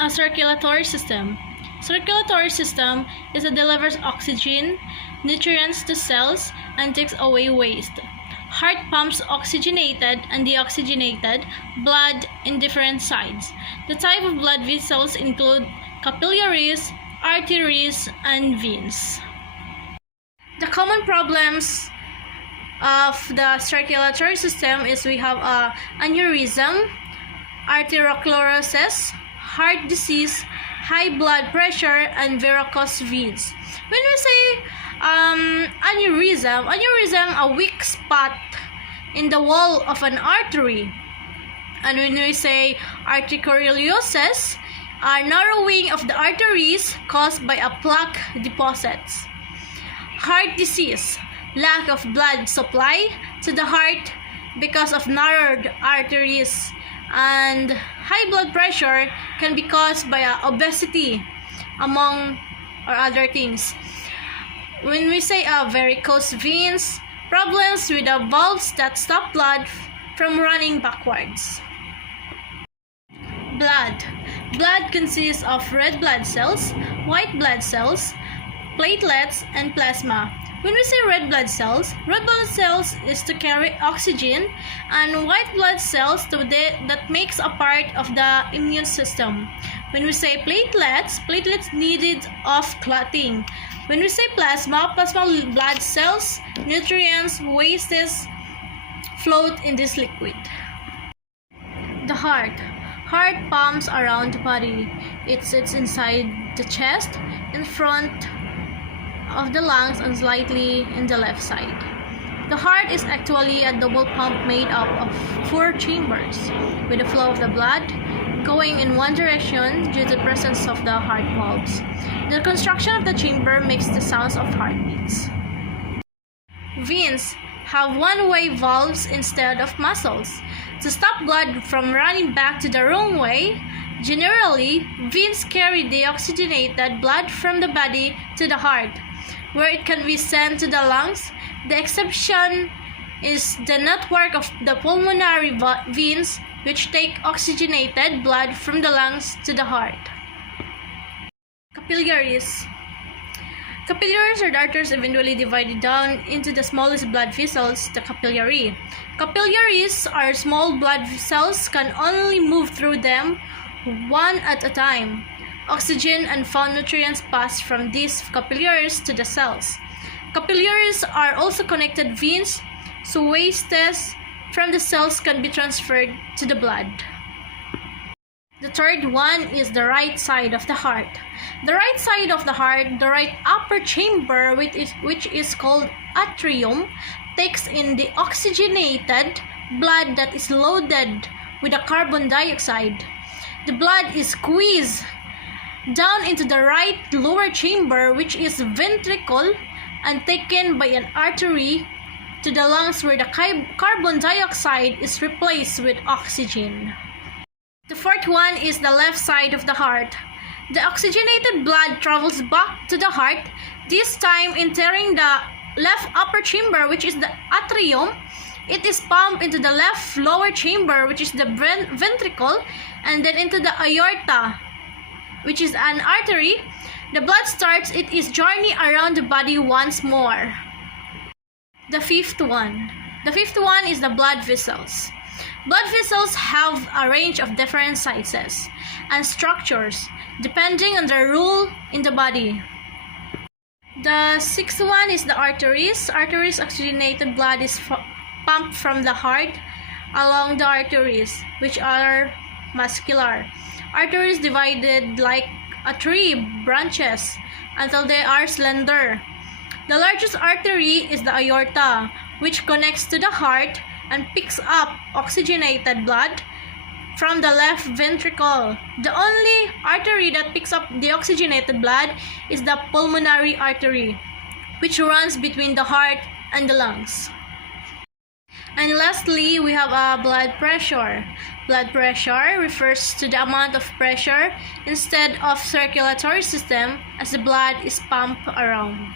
A circulatory system. Circulatory system is it delivers oxygen, nutrients to cells, and takes away waste. Heart pumps oxygenated and deoxygenated blood in different sides. The type of blood vessels include capillaries, arteries, and veins. The common problems of the circulatory system is we have aneurysm, arteriosclerosis, heart disease, high blood pressure, and varicose veins. When we say aneurysm, a weak spot in the wall of an artery. And when we say arteriosclerosis, a narrowing of the arteries caused by a plaque deposits. Heart disease, lack of blood supply to the heart because of narrowed arteries, and high blood pressure can be caused by obesity, among or other things. When we say varicose veins, problems with the valves that stop blood from running backwards. Blood consists of red blood cells, white blood cells, platelets, and plasma. When we say red blood cells is to carry oxygen, and white blood cells that makes a part of the immune system. When we say platelets needed of clotting. When we say plasma blood cells, nutrients, wastes float in this liquid. The heart pumps around the body. It sits inside the chest, in front of the lungs, and slightly in the left side. The heart is actually a double pump made up of 4 chambers, with the flow of the blood going in one direction due to the presence of the heart valves. The construction of the chamber makes the sounds of heartbeats. Veins have one-way valves instead of muscles. To stop blood from running back to the wrong way, generally, veins carry deoxygenated blood from the body to the heart, where it can be sent to the lungs. The exception is the network of the pulmonary veins, which take oxygenated blood from the lungs to the heart. Capillaries. Capillaries are the arteries eventually divided down into the smallest blood vessels, the capillary. Capillaries are small blood vessels, can only move through them one at a time. Oxygen and found nutrients pass from these capillaries to the cells. Capillaries are also connected veins, so wastes from the cells can be transferred to the blood. The third one is the right side of the heart. The right side of the heart, the right upper chamber, which is called atrium, takes in the oxygenated blood that is loaded with the carbon dioxide. The blood is squeezed down into the right lower chamber, which is ventricle, and taken by an artery to the lungs, where the carbon dioxide is replaced with oxygen. The fourth one is the left side of the heart. The oxygenated blood travels back to the heart, this time entering the left upper chamber, which is the atrium. It is pumped into the left lower chamber, which is the ventricle, and then into the aorta, which is an artery. The blood starts its journey around the body once more. The fifth one is the blood vessels. Blood vessels have a range of different sizes and structures depending on their role in the body. The sixth one is the arteries. Arteries, oxygenated blood is pumped from the heart along the arteries, which are muscular. Arteries divided like a tree branches until they are slender. The largest artery is the aorta, which connects to the heart and picks up oxygenated blood from the left ventricle. The only artery that picks up the oxygenated blood is the pulmonary artery, which runs between the heart and the lungs. And lastly, we have blood pressure. Blood pressure refers to the amount of pressure instead of circulatory system as the blood is pumped around.